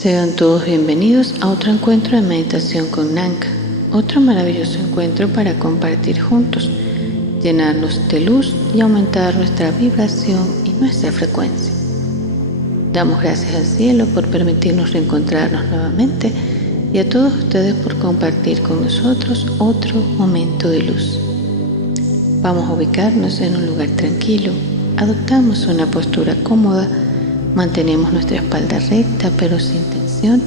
Sean todos bienvenidos a otro encuentro de meditación con Nanka, otro maravilloso encuentro para compartir juntos, llenarnos de luz y aumentar nuestra vibración y nuestra frecuencia. Damos gracias al cielo por permitirnos reencontrarnos nuevamente y a todos ustedes por compartir con nosotros otro momento de luz. Vamos a ubicarnos en un lugar tranquilo, adoptamos una postura cómoda, mantenemos nuestra espalda recta pero sin tensión,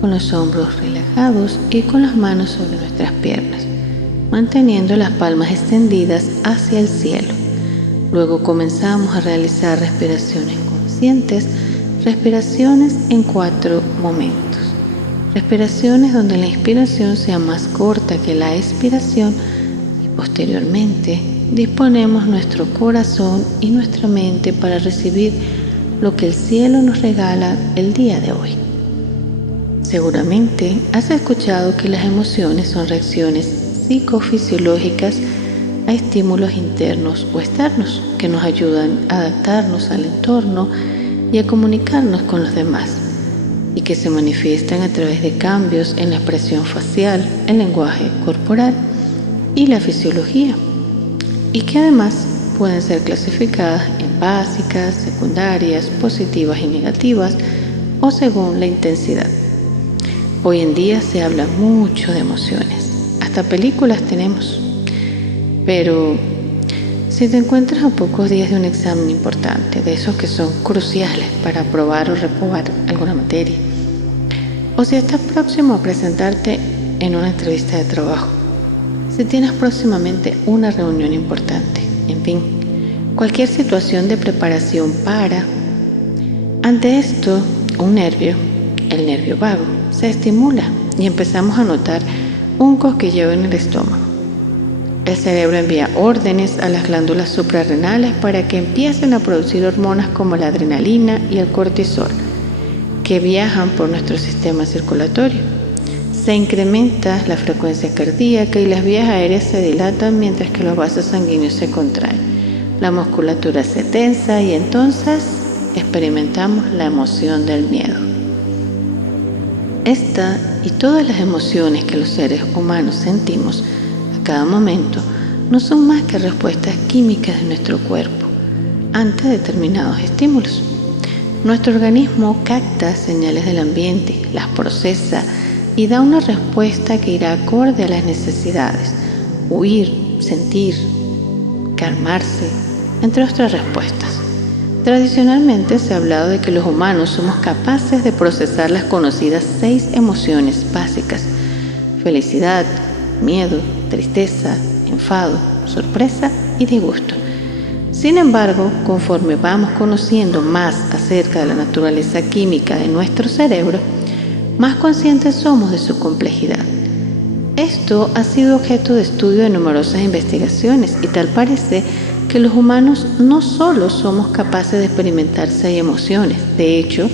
con los hombros relajados y con las manos sobre nuestras piernas, manteniendo las palmas extendidas hacia el cielo. Luego comenzamos a realizar respiraciones conscientes, respiraciones en 4 momentos. Respiraciones donde la inspiración sea más corta que la expiración y posteriormente disponemos nuestro corazón y nuestra mente para recibir lo que el cielo nos regala el día de hoy. Seguramente has escuchado que las emociones son reacciones psicofisiológicas a estímulos internos o externos que nos ayudan a adaptarnos al entorno y a comunicarnos con los demás, y que se manifiestan a través de cambios en la expresión facial, el lenguaje corporal y la fisiología, y que además pueden ser clasificadas en básicas, secundarias, positivas y negativas, o según la intensidad. Hoy en día se habla mucho de emociones, hasta películas tenemos. Pero si te encuentras a pocos días de un examen importante, de esos que son cruciales para aprobar o reprobar alguna materia, o si estás próximo a presentarte en una entrevista de trabajo, si tienes próximamente una reunión importante, en fin, cualquier situación de preparación ante esto, un nervio, el nervio vago, se estimula y empezamos a notar un cosquilleo en el estómago. El cerebro envía órdenes a las glándulas suprarrenales para que empiecen a producir hormonas como la adrenalina y el cortisol, que viajan por nuestro sistema circulatorio. Se incrementa la frecuencia cardíaca y las vías aéreas se dilatan mientras que los vasos sanguíneos se contraen. La musculatura se tensa y entonces experimentamos la emoción del miedo. Esta y todas las emociones que los seres humanos sentimos a cada momento no son más que respuestas químicas de nuestro cuerpo ante determinados estímulos. Nuestro organismo capta señales del ambiente, las procesa y da una respuesta que irá acorde a las necesidades: huir, sentir, calmarse, entre otras respuestas. Tradicionalmente se ha hablado de que los humanos somos capaces de procesar las conocidas 6 emociones básicas: felicidad, miedo, tristeza, enfado, sorpresa y disgusto. Sin embargo, conforme vamos conociendo más acerca de la naturaleza química de nuestro cerebro, más conscientes somos de su complejidad. Esto ha sido objeto de estudio de numerosas investigaciones y tal parece que los humanos no solo somos capaces de experimentar 6 emociones, de hecho,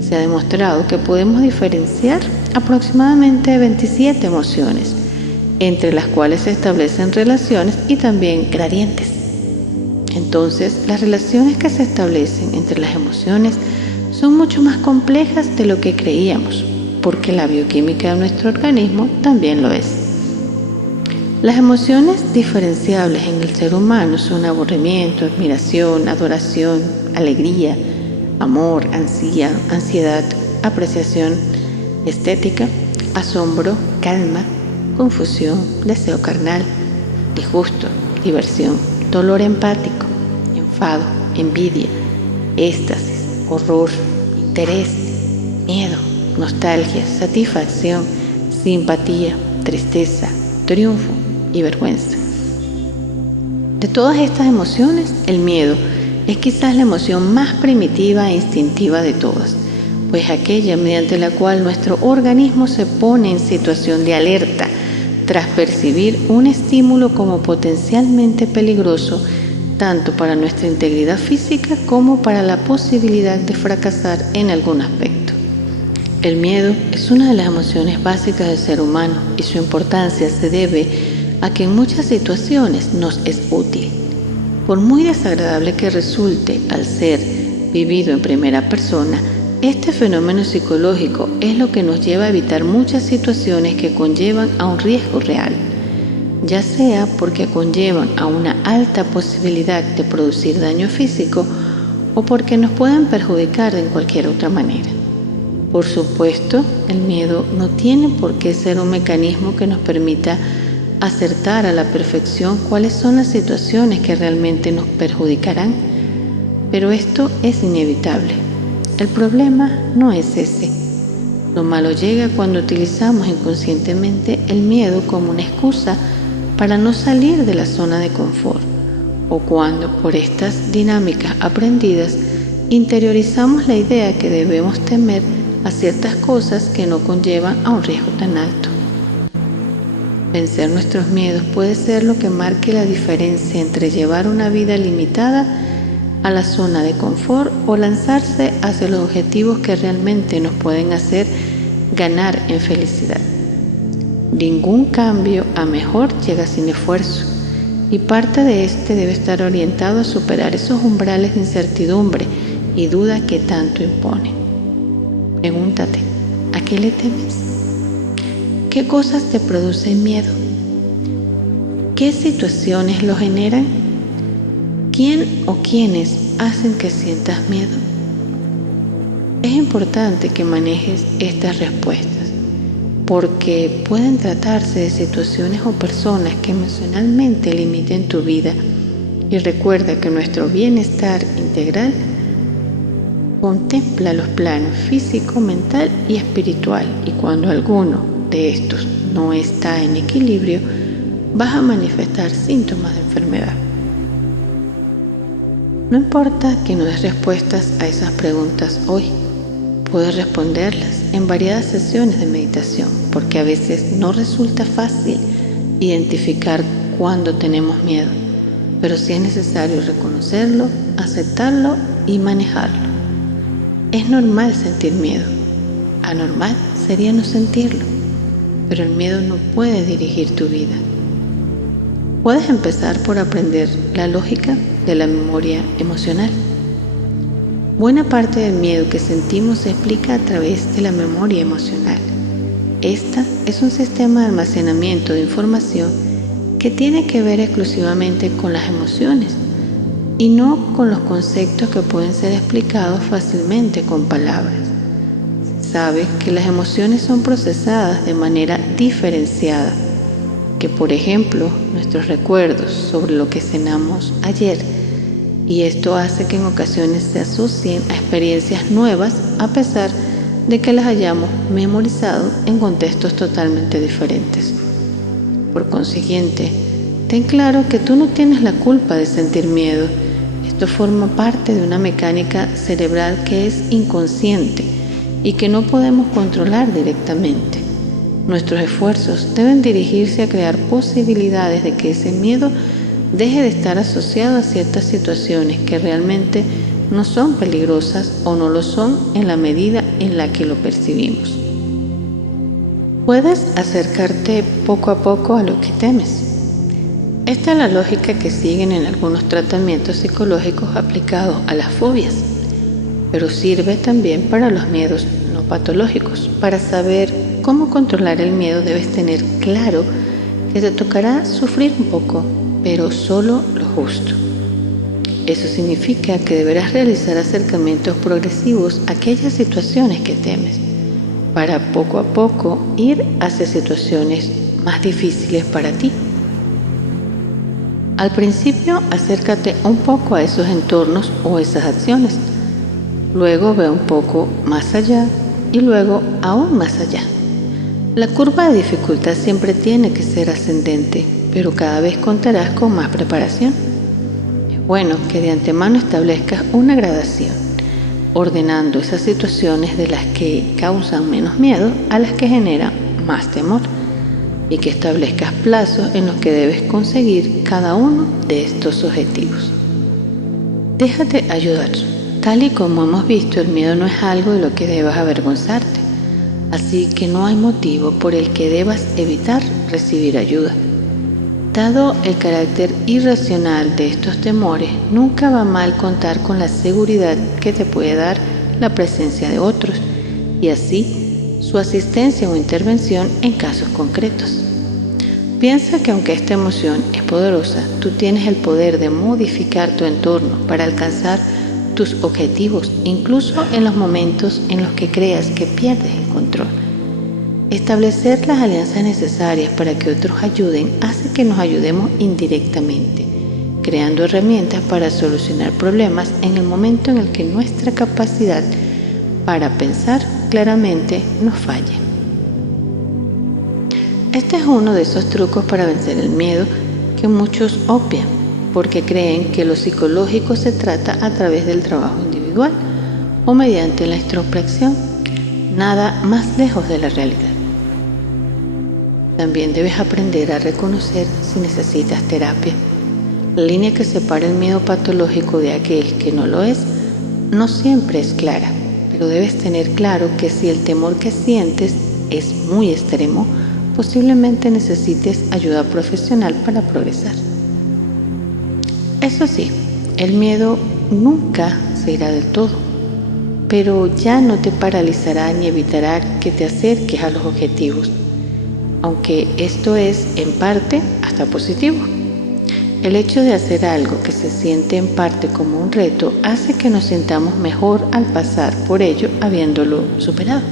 se ha demostrado que podemos diferenciar aproximadamente 27 emociones, entre las cuales se establecen relaciones y también gradientes. Entonces, las relaciones que se establecen entre las emociones son mucho más complejas de lo que creíamos, porque la bioquímica de nuestro organismo también lo es. Las emociones diferenciables en el ser humano son aburrimiento, admiración, adoración, alegría, amor, ansiedad, apreciación estética, asombro, calma, confusión, deseo carnal, disgusto, diversión, dolor empático, enfado, envidia, éxtasis, horror, interés, miedo, nostalgia, satisfacción, simpatía, tristeza, triunfo y vergüenza. De todas estas emociones, el miedo es quizás la emoción más primitiva e instintiva de todas, pues aquella mediante la cual nuestro organismo se pone en situación de alerta tras percibir un estímulo como potencialmente peligroso tanto para nuestra integridad física como para la posibilidad de fracasar en algún aspecto. El miedo es una de las emociones básicas del ser humano y su importancia se debe a que en muchas situaciones nos es útil. Por muy desagradable que resulte al ser vivido en primera persona, Este fenómeno psicológico es lo que nos lleva a evitar muchas situaciones que conllevan a un riesgo real, ya sea porque conllevan a una alta posibilidad de producir daño físico o porque nos pueden perjudicar de cualquier otra manera. Por supuesto, el miedo no tiene por qué ser un mecanismo que nos permita acertar a la perfección cuáles son las situaciones que realmente nos perjudicarán, pero esto es inevitable. El problema no es ese. Lo malo llega cuando utilizamos inconscientemente el miedo como una excusa para no salir de la zona de confort, o cuando por estas dinámicas aprendidas interiorizamos la idea que debemos temer a ciertas cosas que no conllevan a un riesgo tan alto. Vencer nuestros miedos puede ser lo que marque la diferencia entre llevar una vida limitada a la zona de confort o lanzarse hacia los objetivos que realmente nos pueden hacer ganar en felicidad. Ningún cambio a mejor llega sin esfuerzo, y parte de este debe estar orientado a superar esos umbrales de incertidumbre y duda que tanto imponen. Pregúntate, ¿a qué le temes? ¿Qué cosas te producen miedo? ¿Qué situaciones lo generan? ¿Quién o quiénes hacen que sientas miedo? Es importante que manejes estas respuestas, porque pueden tratarse de situaciones o personas que emocionalmente limiten tu vida. Y recuerda que nuestro bienestar integral contempla los planos físico, mental y espiritual, y cuando alguno de estos no está en equilibrio, vas a manifestar síntomas de enfermedad. No importa que no des respuestas a esas preguntas hoy, puedes responderlas en variadas sesiones de meditación, porque a veces no resulta fácil identificar cuando tenemos miedo, pero sí es necesario reconocerlo, aceptarlo y manejarlo. Es normal sentir miedo, anormal sería no sentirlo, pero el miedo no puede dirigir tu vida. Puedes empezar por aprender la lógica de la memoria emocional. Buena parte del miedo que sentimos se explica a través de la memoria emocional. Esta es un sistema de almacenamiento de información que tiene que ver exclusivamente con las emociones y no con los conceptos que pueden ser explicados fácilmente con palabras. Se sabe que las emociones son procesadas de manera diferenciada, que por ejemplo nuestros recuerdos sobre lo que cenamos ayer, y esto hace que en ocasiones se asocien a experiencias nuevas a pesar de que las hayamos memorizado en contextos totalmente diferentes. Por consiguiente, ten claro que tú no tienes la culpa de sentir miedo. Esto forma parte de una mecánica cerebral que es inconsciente y que no podemos controlar directamente. Nuestros esfuerzos deben dirigirse a crear posibilidades de que ese miedo deje de estar asociado a ciertas situaciones que realmente no son peligrosas o no lo son en la medida en la que lo percibimos. Puedes acercarte poco a poco a lo que temes. Esta es la lógica que siguen en algunos tratamientos psicológicos aplicados a las fobias, pero sirve también para los miedos no patológicos. Para saber cómo controlar el miedo debes tener claro que te tocará sufrir un poco, pero solo lo justo. Eso significa que deberás realizar acercamientos progresivos a aquellas situaciones que temes, para poco a poco ir hacia situaciones más difíciles para ti. Al principio, acércate un poco a esos entornos o esas acciones. Luego ve un poco más allá y luego aún más allá. La curva de dificultad siempre tiene que ser ascendente, pero cada vez contarás con más preparación. Es bueno que de antemano establezcas una gradación, ordenando esas situaciones de las que causan menos miedo a las que generan más temor, y que establezcas plazos en los que debes conseguir cada uno de estos objetivos. Déjate ayudar. Tal y como hemos visto, el miedo no es algo de lo que debas avergonzarte, así que no hay motivo por el que debas evitar recibir ayuda. Dado el carácter irracional de estos temores, nunca va mal contar con la seguridad que te puede dar la presencia de otros y así su asistencia o intervención en casos concretos. Piensa que aunque esta emoción es poderosa, tú tienes el poder de modificar tu entorno para alcanzar tus objetivos, incluso en los momentos en los que creas que pierdes el control. Establecer las alianzas necesarias para que otros ayuden hace que nos ayudemos indirectamente, creando herramientas para solucionar problemas en el momento en el que nuestra capacidad para pensar claramente nos falle. Este es uno de esos trucos para vencer el miedo que muchos obvian, porque creen que lo psicológico se trata a través del trabajo individual o mediante la introspección, nada más lejos de la realidad. También debes aprender a reconocer si necesitas terapia. La línea que separa el miedo patológico de aquel que no lo es no siempre es clara, pero debes tener claro que si el temor que sientes es muy extremo, posiblemente necesites ayuda profesional para progresar. Eso sí, el miedo nunca se irá del todo, pero ya no te paralizará ni evitará que te acerques a los objetivos, aunque esto es en parte hasta positivo. El hecho de hacer algo que se siente en parte como un reto hace que nos sintamos mejor al pasar por ello habiéndolo superado.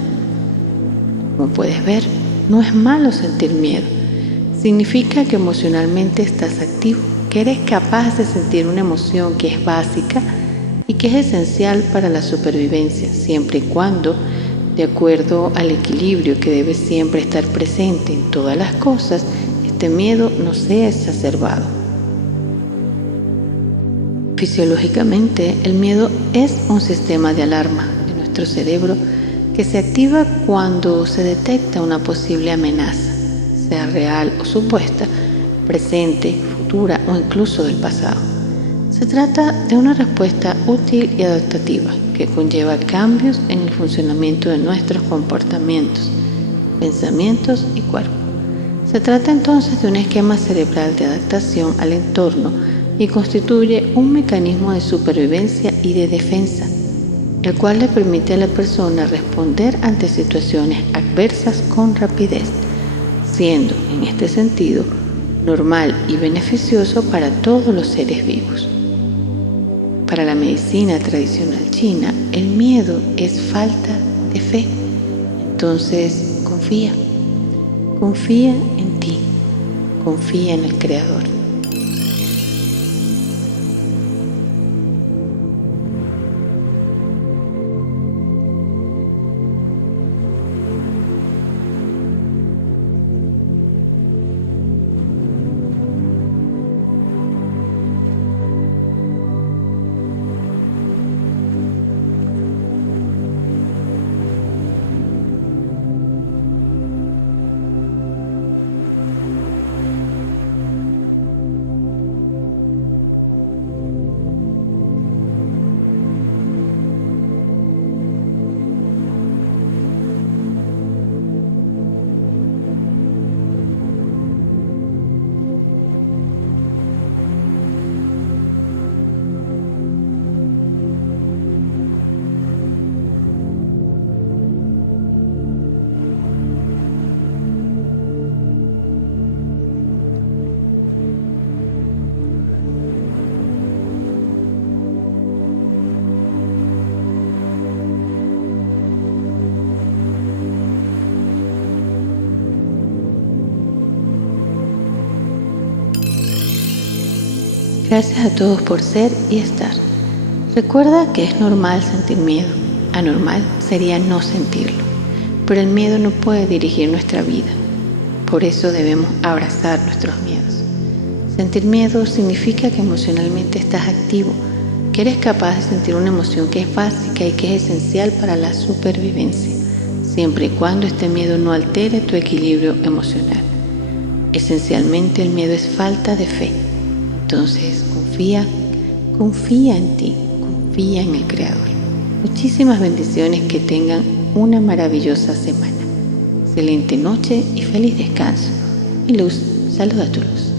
Como puedes ver, no es malo sentir miedo. Significa que emocionalmente estás activo, que eres capaz de sentir una emoción que es básica y que es esencial para la supervivencia, siempre y cuando, de acuerdo al equilibrio que debe siempre estar presente en todas las cosas, este miedo no sea exacerbado. Fisiológicamente, el miedo es un sistema de alarma de nuestro cerebro que se activa cuando se detecta una posible amenaza, sea real o supuesta, presente, futura o incluso del pasado. Se trata de una respuesta útil y adaptativa que conlleva cambios en el funcionamiento de nuestros comportamientos, pensamientos y cuerpo. Se trata entonces de un esquema cerebral de adaptación al entorno y constituye un mecanismo de supervivencia y de defensa, el cual le permite a la persona responder ante situaciones adversas con rapidez, siendo, en este sentido, normal y beneficioso para todos los seres vivos. Para la medicina tradicional china, el miedo es falta de fe. Entonces, confía en ti, confía en el Creador. Gracias a todos por ser y estar. Recuerda que es normal sentir miedo. Anormal sería no sentirlo. Pero el miedo no puede dirigir nuestra vida. Por eso debemos abrazar nuestros miedos. Sentir miedo significa que emocionalmente estás activo, que eres capaz de sentir una emoción que es básica y que es esencial para la supervivencia, siempre y cuando este miedo no altere tu equilibrio emocional. Esencialmente el miedo es falta de fe. Entonces confía en ti, confía en el Creador. Muchísimas bendiciones, que tengan una maravillosa semana. Excelente noche y feliz descanso. Mi luz, saluda a tu luz.